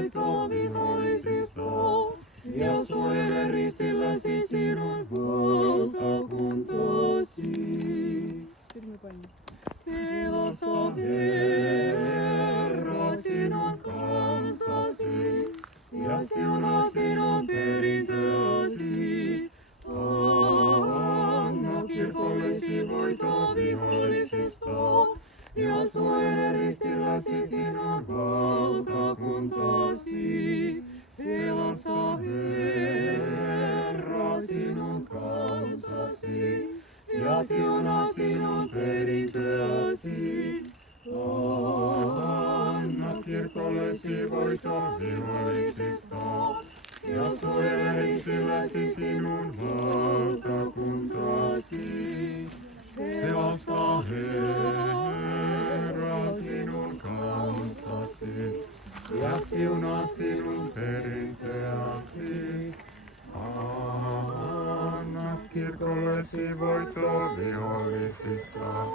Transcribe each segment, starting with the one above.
voitto vihollisista, ja suojele ristilläsi sinun valtakuntasi. Pelasta Herra sinun kansasi, ja siunaa sinun perintöäsi. Anna kirkollesi voitto vihollisista, ja suojele ristilläsi sinun valtakuntasi. Pelasta Herra sinun kansasi, ja siunaa sinun perintöäsi. Anna kirkollesi voitto vihollisista, ja suojele ristilläsi sinun valtakuntasi. Pelasta Herra sinun kansasi, ja siunaa sinun perintöäsi. Anna kirkollesi voitto vihollisista,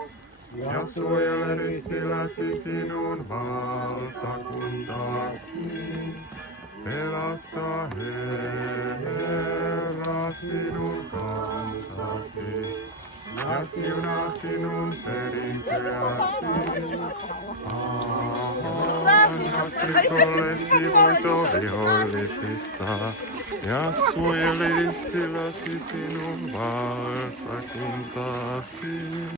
ja suojele ristilläsi sinun valtakuntasi. Pelasta Herra sinun kansasi, ja siunaa sinun perintöäsi. Anna kirkollesi voitto vihollisista, ja suojele ristilläsi sinun valtakuntasi.